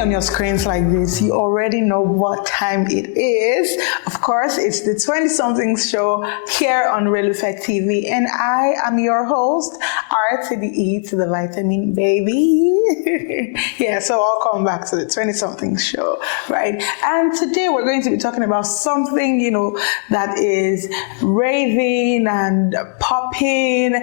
me on your screens like this, you already know what time it is. Of course, it's the 20-somethings show here on Relufe TV, and I am your host, R to the E to the vitamin baby. Yeah, so I'll come back to the 20-somethings show, right? And today we're going to be talking about something, that is raving and popping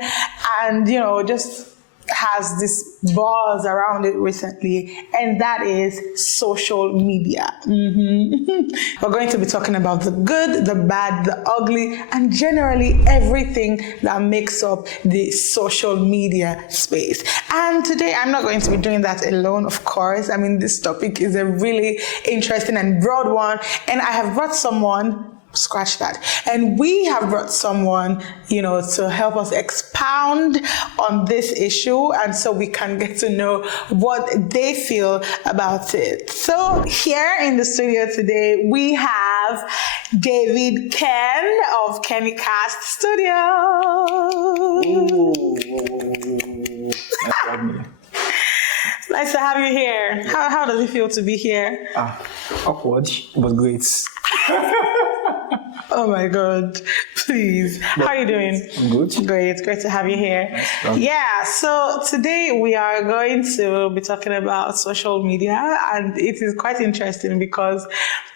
and, just has this buzz around it recently, and that is social media. We're going to be talking about the good, the bad, the ugly, and generally everything that makes up the social media space. And today I'm not going to be doing that alone, of course. I mean, this topic is a really interesting and broad one, and I have brought someone. Scratch that. And we have brought someone, to help us expound on this issue, and so we can get to know what they feel about it. So here in the studio today, we have David Ken of Kennycast Studio. Nice to have you here. How does it feel to be here? Awkward, but great. Oh my God, please. How are you doing? I'm good. Great to have you here. Yeah, so today we are going to be talking about social media, and it is quite interesting because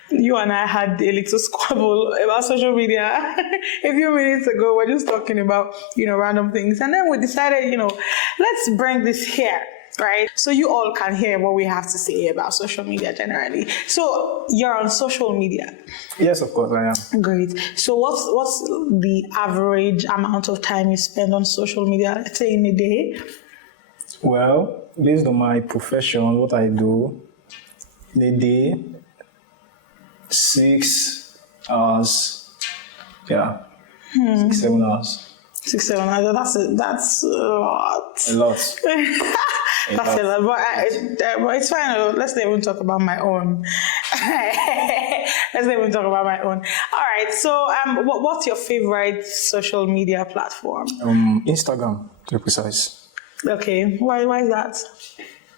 you and I had a little squabble about social media a few minutes ago. We're just talking about, random things, and then we decided, let's bring this here. Right? So you all can hear what we have to say about social media generally. So you're on social media. Yes, of course I am. Great. So what's the average amount of time you spend on social media, let's say in a day? Well, based on my profession, what I do, in a day, 6 hours. Yeah. 6-7 hours. 6-7 hours. That's a lot. A lot. That's a lot, but it's fine. Let's not even talk about my own. Let's not even talk about my own. All right. So, what's your favorite social media platform? Instagram, to be precise. Okay. Why is that?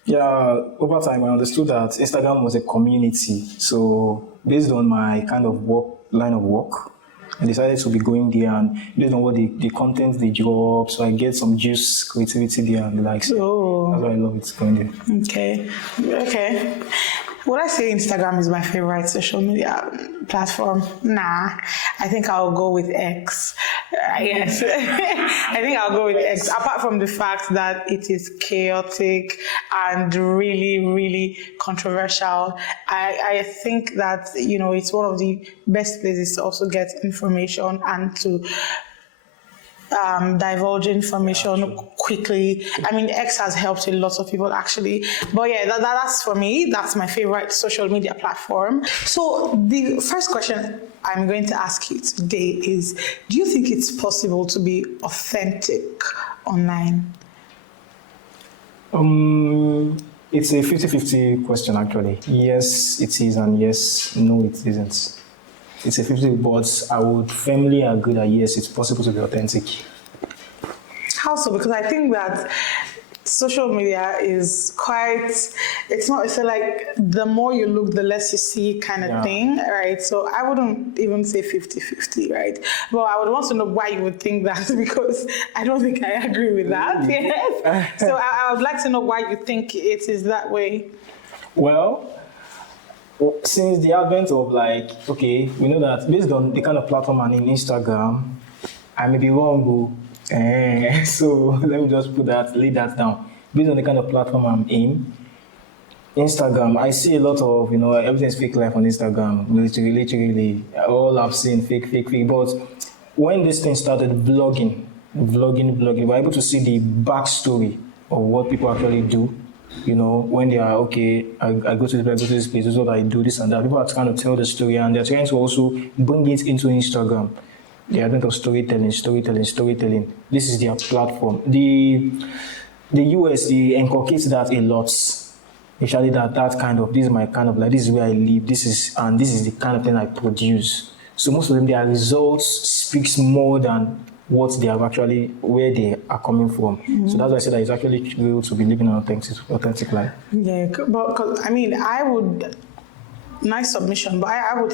Yeah, over time I understood that Instagram was a community. So, based on my kind of line of work, I decided to be going there, and based on what the content they drop, so I get some juice, creativity there and the likes. So that's why I love it going there. Okay. Would I say Instagram is my favorite social media platform? Nah, I think I'll go with X. Yes, I think I'll go with X. Apart from the fact that it is chaotic and really, really controversial, I think that, it's one of the best places to also get information and to divulge information quickly. I mean, X has helped a lot of people actually. But yeah, that's for me. That's my favorite social media platform. So the first question I'm going to ask you today is, do you think it's possible to be authentic online? It's a 50-50 question actually. Yes, it is, and yes, no, it isn't. It's a 50, but I would firmly agree that yes, it's possible to be authentic. How so? Because I think that social media is it's like the more you look, the less you see kind of thing, right? So I wouldn't even say 50-50, right? But I would want to know why you would think that, because I don't think I agree with that. Yes. So I would like to know why you think it is that way. Well, since the advent of we know that based on the kind of platform I'm in, Instagram, I may be wrong, so let me just lay that down. Based on the kind of platform I'm in, Instagram, I see a lot of, everything's fake life on Instagram. Literally, all I've seen fake. But when this thing started vlogging, we were able to see the backstory of what people actually do. When they are, I go to this place, this is what I do, this and that. People are trying to tell the story, and they're trying to also bring it into Instagram. The advent of storytelling. This is their platform. The US, they inculcate that a lot. Especially that kind of, this is my kind of this is where I live, this is the kind of thing I produce. So most of them, their results speaks more than what they have actually, where they are coming from. So that's why I said that it's actually real to be living an authentic life. Yeah, but 'cause, I mean, I would, nice submission, but I would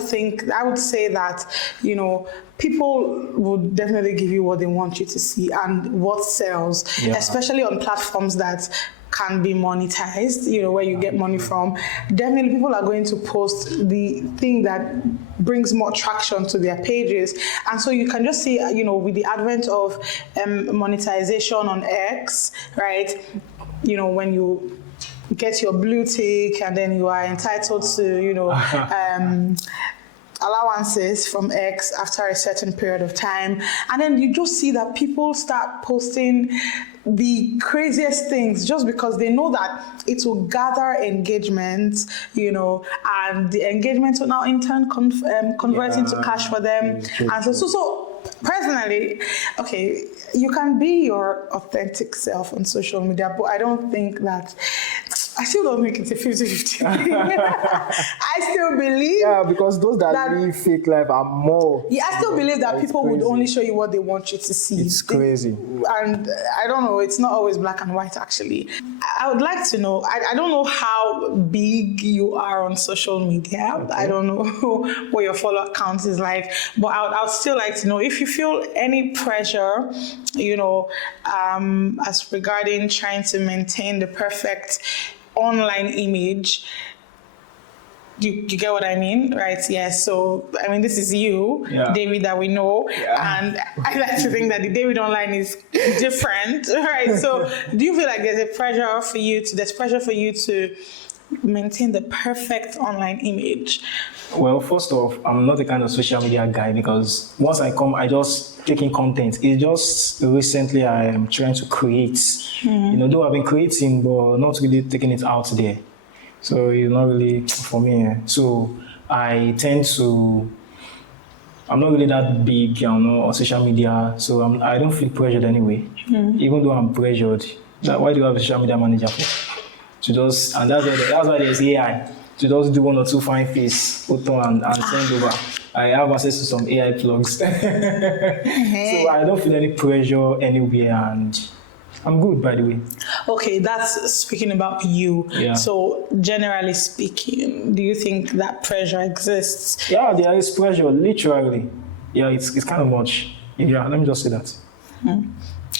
say that, you know, people would definitely give you what they want you to see and what sells, especially on platforms that can be monetized, you know, where you get money from. Definitely people are going to post the thing that brings more traction to their pages. And so you can just see, you know, with the advent of monetization on X, right? You know, when you get your blue tick and then you are entitled to, you know, allowances from X after a certain period of time. And then you just see that people start posting the craziest things just because they know that it will gather engagement, you know, and the engagement will now in turn convert into cash for them. And so personally, okay, you can be your authentic self on social media, but I don't think that, I still don't think it's a 50-50. I still believe. Yeah, because those that live fake life are more. Yeah, I still believe that people would only show you what they want you to see. It's crazy. And I don't know, it's not always black and white actually. I would like to know, I don't know how big you are on social media. Okay. I don't know what your follower count is like, but I would still like to know if you feel any pressure, you know, as regarding trying to maintain the perfect online image. You get what I mean, right? Yes. So, I mean, this is you, David, that we know. Yeah. And I like to think that the David online is different, right? So, do you feel like there's pressure for you to maintain the perfect online image? Well, first off, I'm not the kind of social media guy because once I come, I just take in content. It's just recently I am trying to create. You know, though I've been creating, but not really taking it out there. So it's not really for me. So I tend to, I'm not really that big, you know, on social media. So I don't feel pressured anyway. Even though I'm pressured, why do you have a social media manager for? To just, and that's why there's AI. To just do one or two fine face photo and send over. I have access to some AI plugs. So I don't feel any pressure anywhere and I'm good, by the way. Okay, that's speaking about you. Yeah. So generally speaking, do you think that pressure exists? Yeah, there is pressure, literally. Yeah, it's kind of much. Yeah, let me just say that.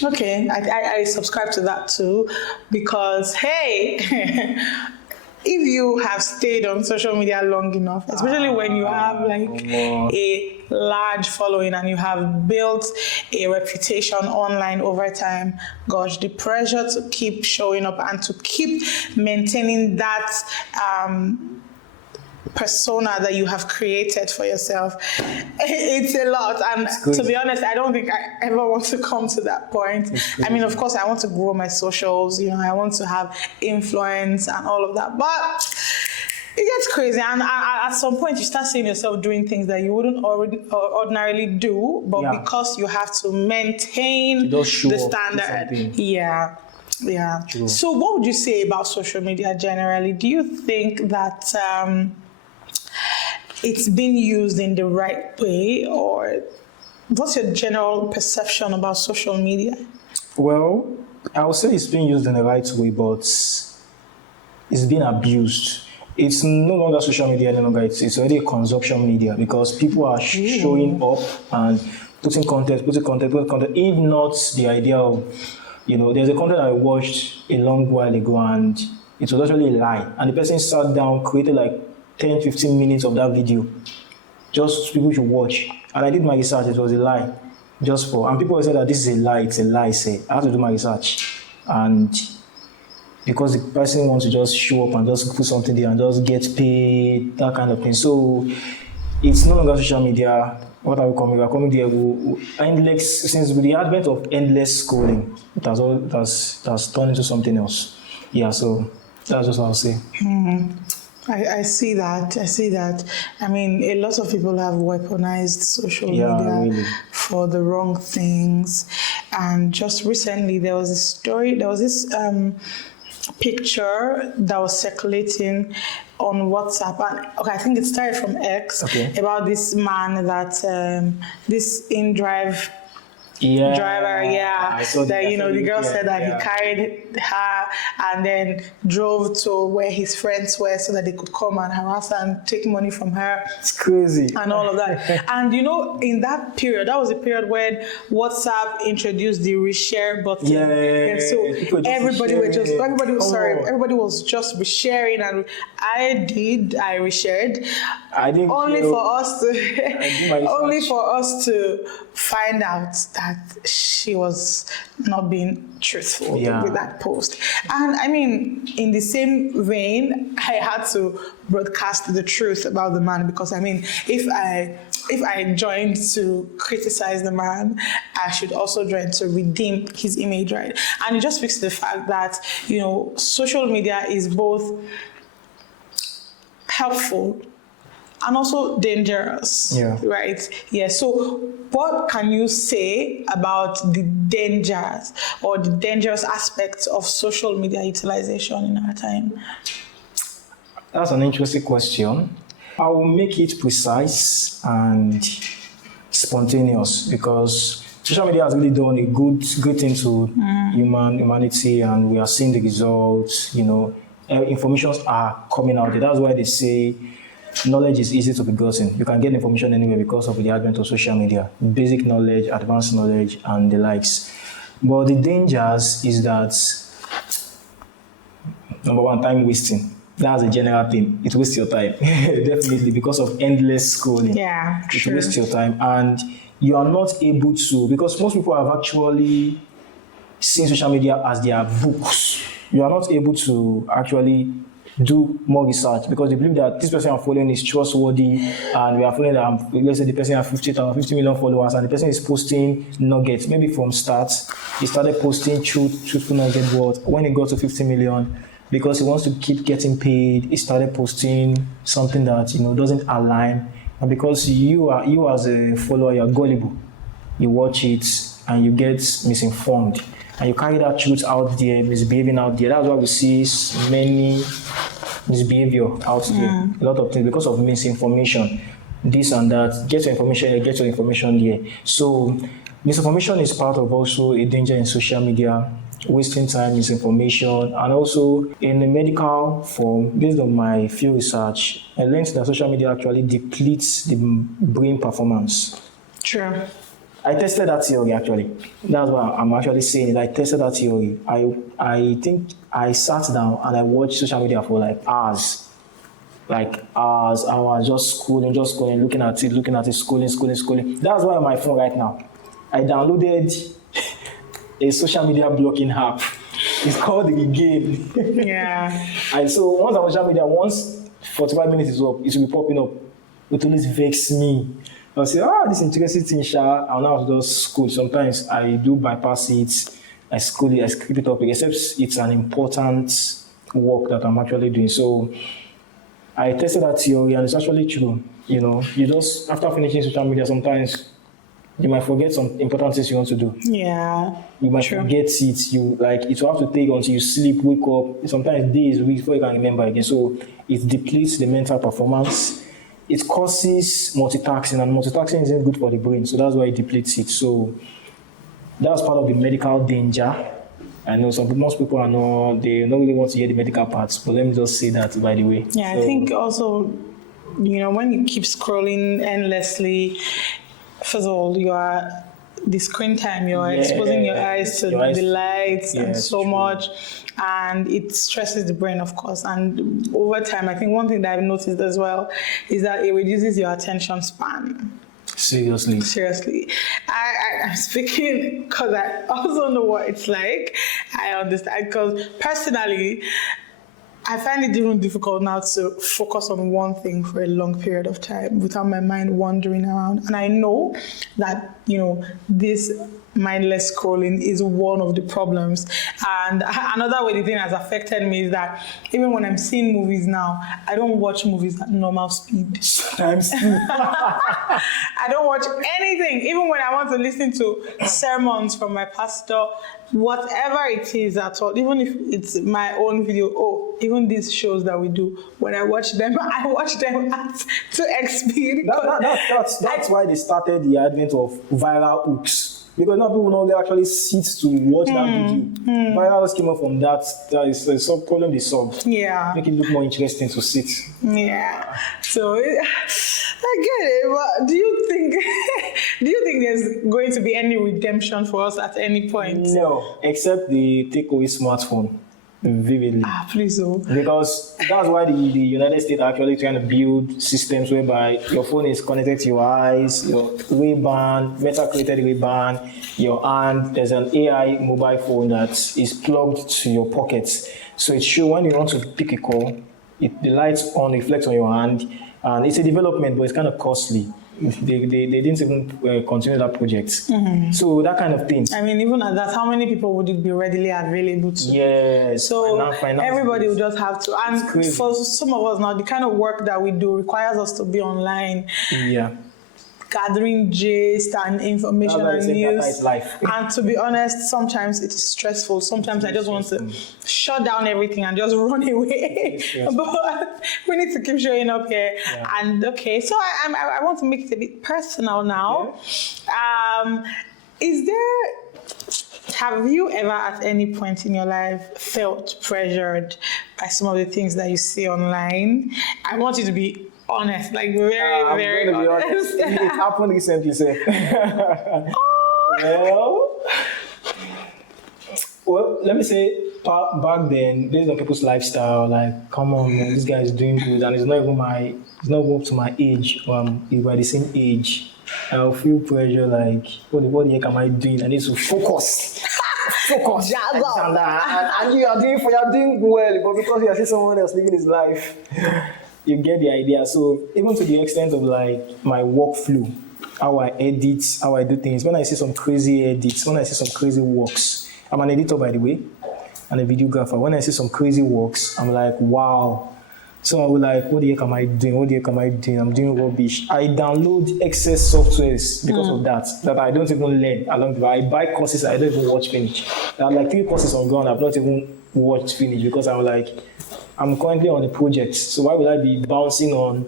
Okay, I subscribe to that too, because hey, if you have stayed on social media long enough, especially when you have like a large following and you have built a reputation online over time, gosh, the pressure to keep showing up and to keep maintaining that persona that you have created for yourself, it's a lot. And to be honest, I don't think I ever want to come to that point. I mean, of course, I want to grow my socials, you know, I want to have influence and all of that, but it gets crazy. And at some point, you start seeing yourself doing things that you wouldn't ordinarily do, but because you have to maintain the standard. Yeah. True. So what would you say about social media generally? Do you think that it's been used in the right way, or what's your general perception about social media? Well, I would say it's being used in the right way, but it's been abused. It's no longer social media any longer. It's already a consumption media because people are showing up and putting content. If not the idea of, you know, there's a content I watched a long while ago and it was actually a lie. And the person sat down, created like 10, 15 minutes of that video. Just people should watch. And I did my research, it was a lie. And people said that this is a lie, it's a lie. I have to do my research. And because the person wants to just show up and just put something there and just get paid, that kind of thing. So it's no longer social media. What are we coming? We are coming there. Endless, since with the advent of endless scrolling, it has turned into something else. Yeah, so that's just what I'll say. I see that. I mean, a lot of people have weaponized social media for the wrong things. And just recently, there was this picture that was circulating on WhatsApp, and I think it started from X, about this man that this InDrive Yeah. driver, I saw that the girl said that yeah. he carried her and then drove to where his friends were so that they could come and harass her and take money from her It's crazy. and all of that. And in that period, that was a period when WhatsApp introduced the reshare button. Yeah. And so everybody was just resharing, and I reshared. I didn't only feel- for us to only research. for us to find out that she was not being truthful with that post. And I mean, in the same vein, I had to broadcast the truth about the man, because I mean, if I joined to criticize the man, I should also join to redeem his image, right? And it just speaks to the fact that social media is both helpful and also dangerous, right? Yeah, so what can you say about the dangers or the dangerous aspects of social media utilization in our time? That's an interesting question. I will make it precise and spontaneous, because social media has really done a good thing to humanity, and we are seeing the results. Informations are coming out there. That's why they say knowledge is easy to be gotten. You can get information anywhere because of the advent of social media, basic knowledge, advanced knowledge, and the likes. But the dangers is that, number one, time wasting. That's a general thing. It wastes your time, definitely, because of endless scrolling. Yeah, it wastes your time, and you are not able to, because most people have actually seen social media as their books. You are not able to actually do more research, because they believe that this person I'm following is trustworthy, and we are following that. Let's say the person has 50 million followers, and the person is posting nuggets. Maybe from start, he started posting truthful nugget, but when he got to 50 million, because he wants to keep getting paid, he started posting something that doesn't align. And because you as a follower, you're gullible, you watch it and you get misinformed. And you carry that truth out there, misbehaving out there. That's why we see many misbehavior out there. A lot of things because of misinformation, this and that. Get your information here, get your information there. So misinformation is part of also a danger in social media, wasting time, misinformation, and also in the medical form. Based on my field research, I learned that social media actually depletes the brain performance. True. I tested that theory actually. That's what I'm actually saying. I tested that theory. I think I sat down and I watched social media for hours. I was just scrolling, looking at it, scrolling. That's why on my phone right now, I downloaded a social media blocking app. It's called Regain. Yeah. And so once I'm on social media, once 45 minutes is up, it will be popping up. It always vexes me. I'll say, this interesting thing, Sha. I'll now just scroll. Sometimes I do bypass it. I scroll it, I skip it up, except it's an important work that I'm actually doing. So I tested that theory, and it's actually true. You just, after finishing social media, sometimes you might forget some important things you want to do. Yeah. You might forget it. It will have to take until you sleep, wake up. Sometimes days, weeks before you can remember again. So it depletes the mental performance. It causes multitasking, and multitasking isn't good for the brain, so that's why it depletes it. So that's part of the medical danger. I know most people they don't really want to hear the medical parts, but let me just say that by the way. Yeah, I think also, when you keep scrolling endlessly, first of all, the screen time, you're exposing your eyes to the lights and so much, and it stresses the brain, of course. And over time, I think one thing that I've noticed as well is that it reduces your attention span. Seriously. I'm speaking because I also know what it's like. I understand, because personally, I find it even difficult now to focus on one thing for a long period of time without my mind wandering around. And I know that, this mindless scrolling is one of the problems. And another way the thing has affected me is that even when I'm seeing movies now, I don't watch movies at normal speed. Sometimes I don't watch anything. Even when I want to listen to sermons from my pastor, whatever it is at all, even if it's my own video, even these shows that we do, when I watch them at 2x speed. That's why they started the advent of viral hooks. Because now people don't actually sit to watch that video. Virals came up from that. That is a sub problem they solved. Yeah. Make it look more interesting to sit. Yeah. So I get it, but do you think there's going to be any redemption for us at any point? No, except the take away smartphone vividly. Please oh. Because that's why the United States are actually trying to build systems whereby your phone is connected to your eyes, your Ray-Ban, Meta created Ray-Ban, your hand. There's an AI mobile phone that is plugged to your pockets. So it's sure when you want to pick a call, the lights on reflects on your hand. And it's a development, but it's kind of costly. They didn't even continue that project. So that kind of thing. I mean, even at that, how many people would it be readily available to? Yes. So everybody will just have to. And for some of us now, the kind of work that we do requires us to be online. Yeah. Gathering gist and information and news. Life. And to be honest, sometimes it is stressful. Sometimes I just want to shut down everything and just run away. But we need to keep showing up here. Yeah. And okay, so I want to make it a bit personal now. Yeah. Have you ever at any point in your life felt pressured by some of the things that you see online? I want you to be honest, like very honest. It happened recently, say. Well, let me say, back then, based on people's lifestyle, like, come on, man, this guy is doing good, and it's not even up to my age, if we're the same age. I'll feel pressure, like, what the heck am I doing? I need to focus. And you're doing well, but because you are seeing someone else living his life, you get the idea. So even to the extent of like my workflow, how I edit, how I do things. When I see some crazy edits, when I see some crazy works, I'm an editor by the way, and a videographer. When I see some crazy works, I'm like, wow. So I was like, what the heck am I doing? I'm doing rubbish. I download excess softwares because of that I don't even learn along the way. I buy courses I don't even watch finish. I have like 3 courses on ground I've not even watched finish because I'm like, I'm currently on a project. So why would I be bouncing on?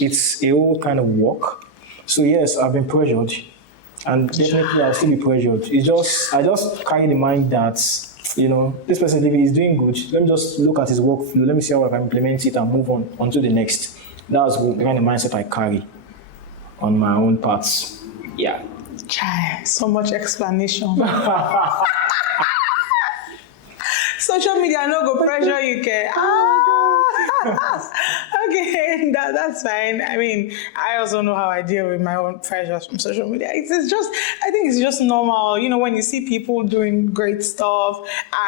It's a whole kind of work. So yes, I've been pressured. And definitely I'll still be pressured. I just carry in mind that, you know, this person is doing good. Let me just look at his workflow. Let me see how I can implement it and move on to the next. That's the kind of mindset I carry on my own parts. Yeah. Chai, so much explanation. Social media no go pressure you can. Okay, that's fine. I mean, I also know how I deal with my own pressures from social media. I think it's just normal. You know, when you see people doing great stuff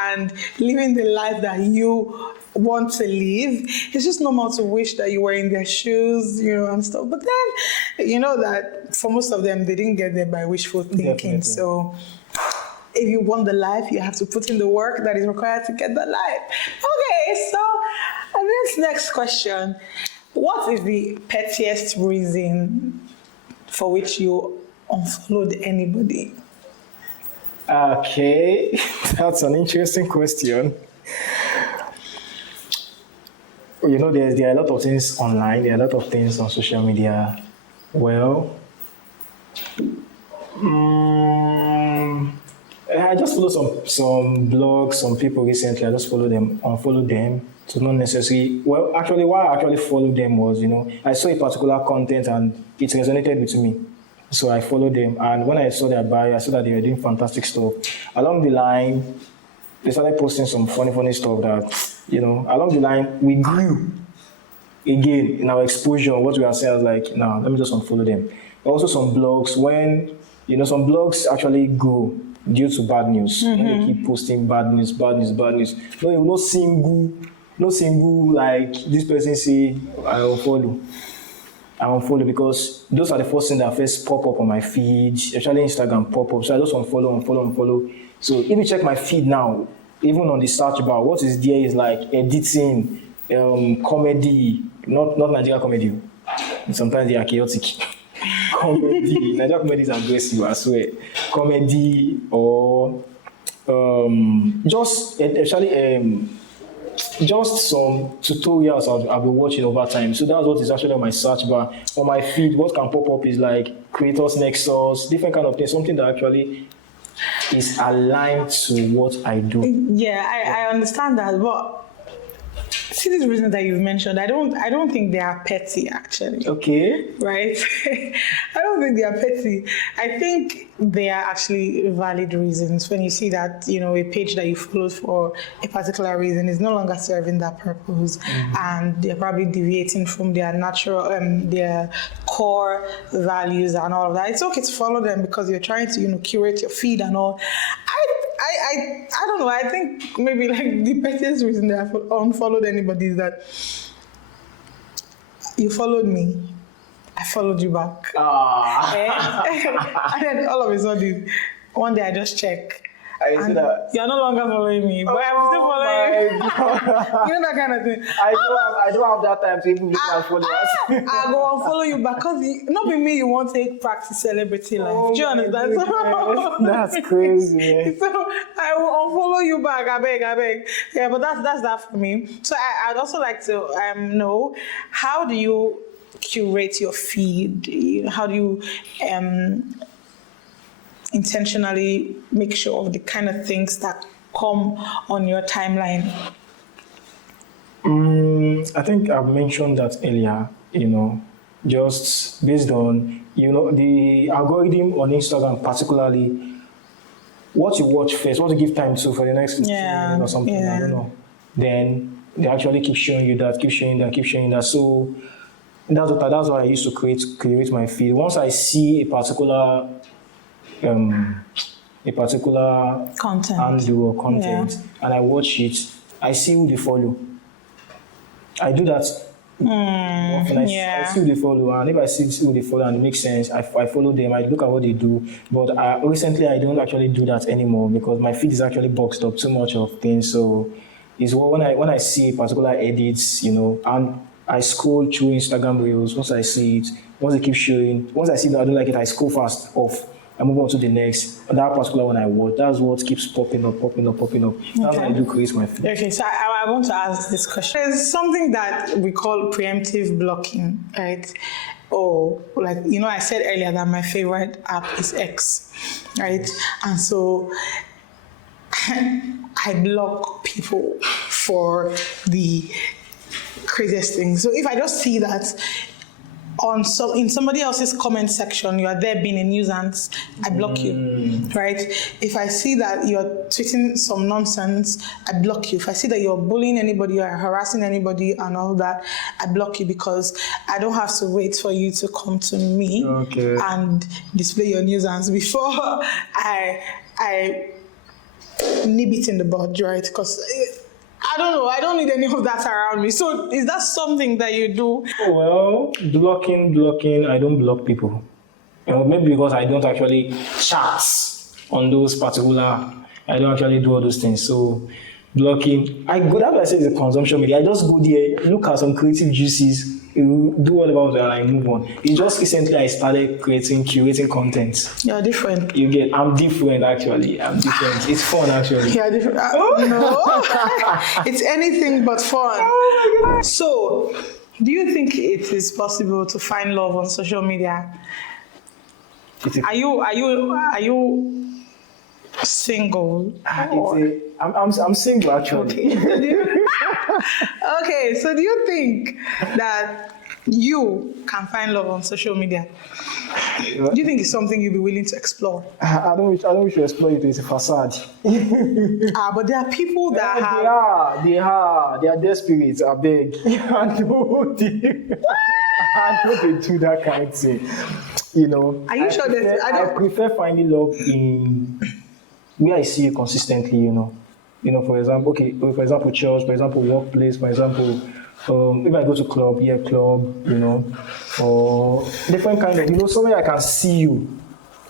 and living the life that you want to live, it's just normal to wish that you were in their shoes, you know, and stuff. But then, you know that for most of them, they didn't get there by wishful thinking. Definitely. So if you want the life, you have to put in the work that is required to get the life. Okay, so this next question. What is the pettiest reason for which you unfollowed anybody? Okay, that's an interesting question. You know, there are a lot of things online, there are a lot of things on social media. Well, I just follow some blogs, some people recently. I just follow them, unfollow them. So not necessarily. Well, actually, why I actually followed them was, you know, I saw a particular content and it resonated with me. So I followed them, and when I saw their bio, I saw that they were doing fantastic stuff. Along the line, they started posting some funny stuff that, you know, along the line, we grew again in our exposure. What we are saying is like, no, let me just unfollow them. Also, some blogs, when, you know, some blogs actually go due to bad news. Mm-hmm. When they keep posting bad news. No single, like this person say, I unfollow because those are the first things that first pop up on my feed, especially Instagram pop up. So I just unfollow. So if you check my feed now, even on the search bar, what is there is like editing, comedy, not Nigerian comedy. Sometimes they are chaotic. Comedy, Nigerian comedy is aggressive, I swear. Comedy or just some tutorials I've been watching over time. So that's what is actually on my search bar. On my feed, what can pop up is like Creators Nexus, different kind of things, something that actually is aligned to what I do. Yeah, I understand that, but see these reasons that you've mentioned, I don't think they are petty actually. Okay. Right? I don't think they are petty. I think they are actually valid reasons. When you see that, a page that you followed for a particular reason is no longer serving that purpose, and they're probably deviating from their natural, their core values and all of that. It's okay to follow them because you're trying to, curate your feed and all. I don't know. I think maybe like the pettiest reason that I've unfollowed anybody is that you followed me, I followed you back. And then all of a sudden, one day I just check. And you're no longer following me, but I'm still following you. You know that kind of thing. I don't have that time to even look at followers. I go and follow you back because not be me. You want to take practice celebrity life. Do you understand? That's crazy. So I will unfollow you back. I beg. Yeah, but that's that for me. So I'd also like to know, how do you curate your feed? How do you intentionally make sure of the kind of things that come on your timeline? I think I've mentioned that earlier, just based on, the algorithm on Instagram, particularly what you watch first, what you give time to for the next 15 minutes or something, I don't know. Then they actually keep showing you that, keep showing that. So that's what I used to create my feed. Once I see a particular content handle or content, and I watch it, I see who they follow. I do that often. I see who they follow, and if I see who they follow and it makes sense, I follow them. I look at what they do. But recently, I don't actually do that anymore because my feed is actually boxed up too much of things. So it's when I see particular edits, and I scroll through Instagram reels. Once I see it, once they keep showing, once I see that I don't like it, I scroll fast off. I move on to the next. That particular one I watch, that's what keeps popping up. That's how I do create my feed. Okay, so I want to ask this question. There's something that we call preemptive blocking, right? Or like, I said earlier that my favorite app is X, right? And so I block people for the craziest things. So if I just see that in somebody else's comment section, you are there being a nuisance, I block you, right? If I see that you're tweeting some nonsense, I block you. If I see that you're bullying anybody or harassing anybody and all that, I block you because I don't have to wait for you to come to me and display your nuisance before I nib it in the bud, right? Because I don't know. I don't need any of that around me. So is that something that you do? Well, blocking. I don't block people. Maybe because I don't actually chat on those particular. I don't actually do all those things. So blocking. That's why I say it's a consumption media. I just go there, look at some creative juices, do whatever, and I move on. It's just recently I started curating content. You're different. I'm different actually. It's fun actually. You're different. No. It's anything but fun. Oh my God. So, do you think it is possible to find love on social media? Are you single? I'm single actually. Okay, so do you think that you can find love on social media? Do you think it's something you'll be willing to explore? I don't wish to explore it. It's a facade. But there are people that They are desperate. I beg. I know they do that kind of thing. Are you sure that I prefer finding love in where I see you consistently, for example, church, for example, workplace, for example, if I go to club, or different kind of, somewhere I can see you,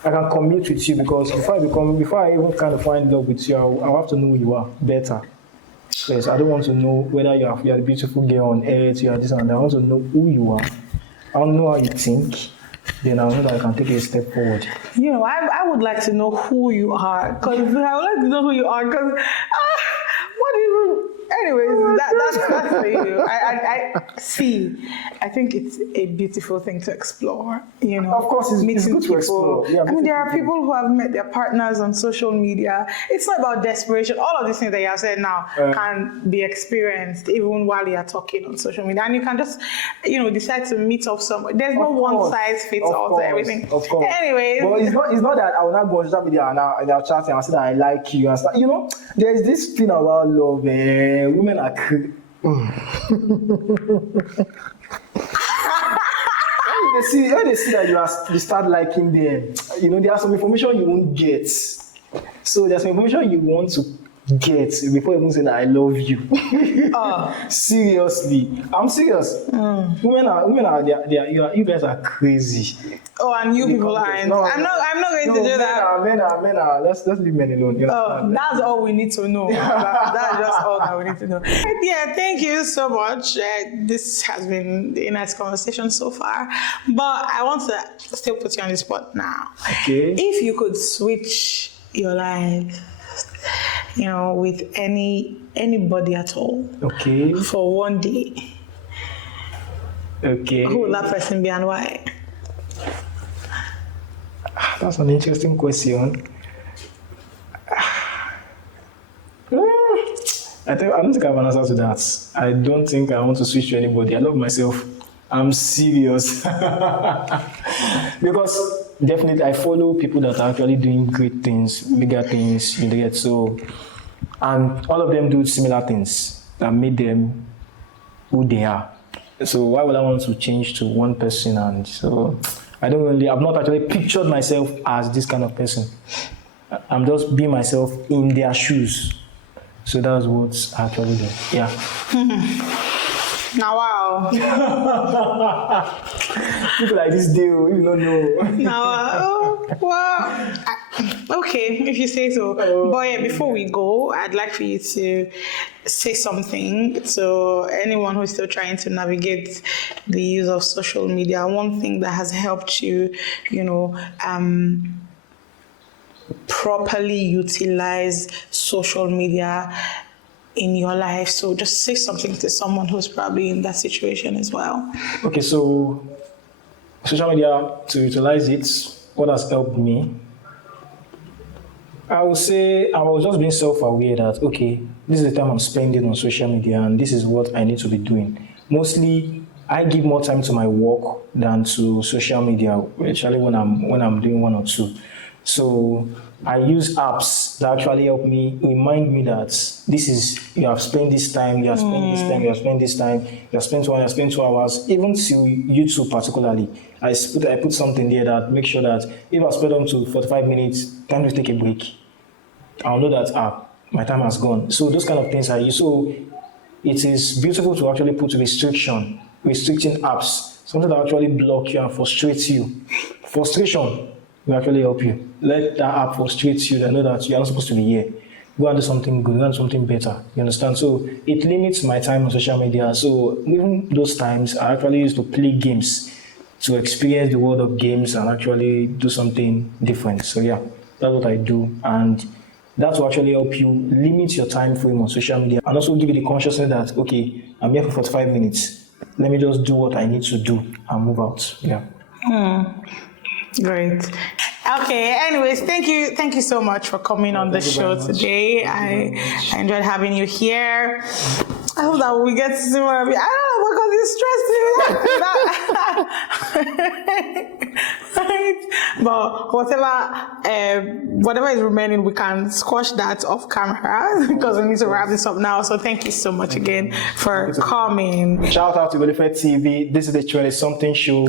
I can commute with you, because before I even kind of find love with you, I'll have to know who you are better. Yes, I don't want to know whether you are a beautiful girl on earth, you are this and that. I want to know who you are. I want to know how you think. Then I'll know that I can take a step forward. I would like to know who you are, because I would like to know who you are, because Anyways, that's for you. I see. I think it's a beautiful thing to explore. You know, Of course, it's meeting good to people. explore. Yeah, I mean, there are people who have met their partners on social media. It's not about desperation. All of these things that you have said now can be experienced even while you are talking on social media, and you can just, decide to meet up somewhere. There's no one size fits all to everything. Of course. Anyways, but it's not that I will not go on social media and I'll chat and say that I like you and stuff. There's this thing about love. Women are. When they see that you start liking them, there's some information you won't get. So there's some information you want to get before even saying that I love you. Seriously, I'm serious. Women are you guys are crazy. Oh, and you people aren't. No, I'm not going to do that. Men are. Let's leave men alone. That's all we need to know. That's just all that we need to know. Yeah, thank you so much. This has been a nice conversation so far. But I want to still put you on the spot now. Okay. If you could switch your life, with anybody at all, okay, for one day, okay, who would that person be and why? That's an interesting question. I don't think I have an answer to that. I don't think I want to switch to anybody. I love myself. I'm serious. Because definitely I follow people that are actually doing great things, bigger things, so, and all of them do similar things that made them who they are. So why would I want to change to one person? And so I've not actually pictured myself as this kind of person. I'm just being myself in their shoes. So that's what I actually do. Yeah. Now, wow. People like this deal, you don't know. Now, okay, if you say so. But yeah, before we go, I'd like for you to say something to anyone who's still trying to navigate the use of social media. One thing that has helped you, properly utilize social media in your life. So just say something to someone who's probably in that situation as well. Okay, so social media, to utilize it, what has helped me? I would say I was just being self-aware that, okay, this is the time I'm spending on social media and this is what I need to be doing. Mostly, I give more time to my work than to social media, especially when I'm doing one or two. So I use apps that actually help me, remind me that you have spent this time, you have spent this time, you have spent this time, you have spent 1 hour, you have spent 2 hours, even to YouTube particularly. I put something there that makes sure that if I spend on to 45 minutes, time to take a break. I'll know that my time has gone. So those kind of things I use. So it is beautiful to actually put restricting apps, something that actually block you and frustrates you. Frustration will actually help you. Let that app frustrate you and know that you are not supposed to be here. Go and do something good, go and do something better. You understand? So it limits my time on social media. So even those times, I actually used to play games to experience the world of games and actually do something different. So yeah, that's what I do. And that will actually help you limit your time frame on social media and also give you the consciousness that, okay, I'm here for 45 minutes. Let me just do what I need to do and move out. Yeah. Great. Okay, anyways, thank you so much for coming on the show today. I enjoyed having you here. I hope that we get to see more of you. I don't know because you stressed me. Right? But whatever is remaining, we can squash that off camera because we need to wrap this up now. So thank you so much again for coming. Shout out to Relufe TV. This is the 20-something show.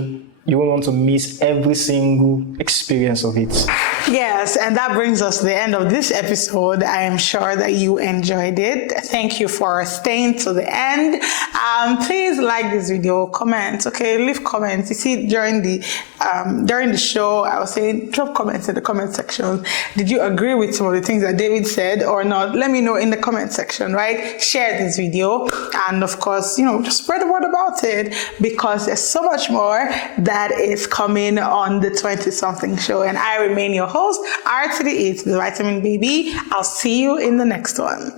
You won't want to miss every single experience of it. Yes, and that brings us to the end of this episode. I am sure that you enjoyed it. Thank you for staying to the end. Please like this video, comment, okay? Leave comments. You see, during the show, I was saying, drop comments in the comment section. Did you agree with some of the things that David said or not? Let me know in the comment section, right? Share this video, and of course, just spread the word about it because there's so much more that is coming on the 20-something show. And I remain your host, R to the E to the Vitamin Baby. I'll see you in the next one.